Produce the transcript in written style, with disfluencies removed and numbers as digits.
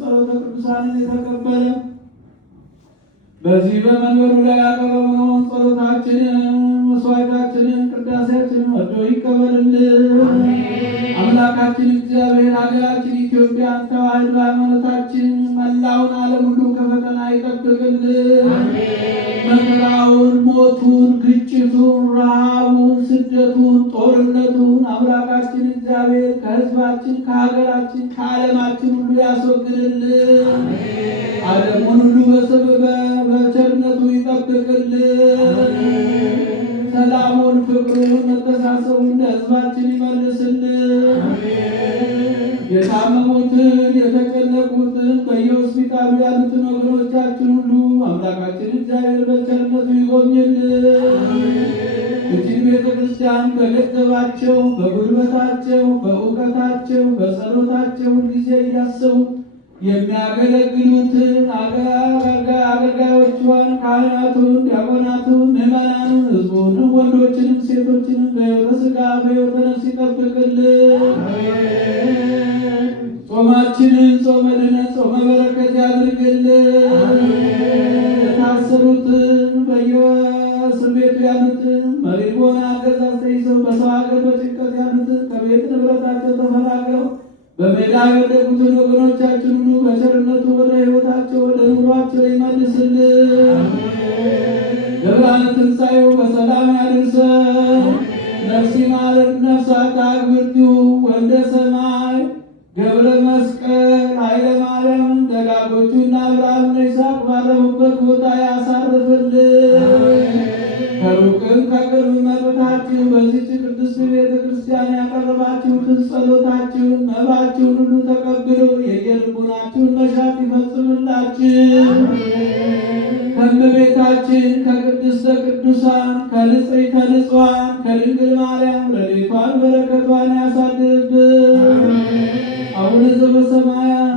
ጸሎተ ቅዱሳንን የተቀበለ በዚህ በመንበሩ ላይ ያቀረብነውን ጸሎታችንን፣ መስዋዕታችንን፣ ቅዳሴያችንን ወዶ ይቀበልልን። አምላካችን እግዚአብሔር ሀገራችን ኢትዮጵያን ተዋሕዶ ሃይማኖታችን መላውን ዓለም ሁሉ ከፈተና ይጠብቅልን። መከራውን፣ ሞቱን፣ ግጭቱን፣ ረሃቡን፣ ስደቱን፣ ጦርነቱን አምላካችን እግዚአብሔር ከሕዝባችን፣ ከሀገራችን፣ ከዓለማችን ሁሉ ያስወግድልን። ዓለሙን ሁሉ በቸርነቱ ይጠብቅልን። ሰላሙን፣ ፍቅሩን፣ መተሳሰቡን ለሕዝባችን ይመልስልን። የታመሙትን፣ የተጨነቁትን በየሆስፒታሉ ያሉትን ወገኖቻችን ሁሉ አምላካችን እግዚአብሔር በቸርነቱ ይጎብኝልን። እችን ቤተ ክርስቲያን በገንዘባቸው፣ በጉልበታቸው፣ በእውቀታቸው፣ በጸሎታቸው ጊዜ እያሰቡ የሚያገለግሉትን አገልጋዮቿን፣ ካህናቱን፣ ዲያቆናቱን፣ ምዕመናኑን፣ ሕዝቡንም ወንዶችንም ሴቶችንም በሕይወተ ሥጋ በሕይወተ ነፍስ ይጠብቅልን። ጾማችንን ጾመ ድኅነት ጾመ በረከት ያድርግልን። የታሰሩትን በየእስር ቤቱ ያሉትን በልቦና አገዛዝ ተይዘው በሰው ሀገር በጭንቀት ያሉትን ከቤት ንብረታቸው ተፈናቅለው በሜዳ የወደቁትን ወገኖቻችን ሁሉ በቸርነቱ ወደ ሕይወታቸው ወደ ኑሯቸው ይመልስልን። ለብርሃነ ትንሣኤው በሰላም ያድርሰን። ነፍስ ይማረን ነፍሳት አግብርቱ ወልደ ሰማይ ገብረ መስቀል ኃይለ ማርያም ደጋጎቹና አብርሃምና ይስሐቅ ባረፉበት ቦታ ያሳርፍልን። ከሩቅም ከቅርብ መጥታችሁ በዚህች ቅድስት ቤተ ክርስቲያን ያቀረባችሁትን ጸሎታችሁን፣ መባችሁን ሁሉ ተቀብሎ የየልቡናችሁን መሻት ይፈጽምላችሁ። ከእመቤታችን ከቅድስተ ቅዱሳን ከንጽሕተ ንጹሐን ከድንግል ማርያም ረድኤቷን በረከቷን ያሳድርብን። አቡነ ዘበሰማያት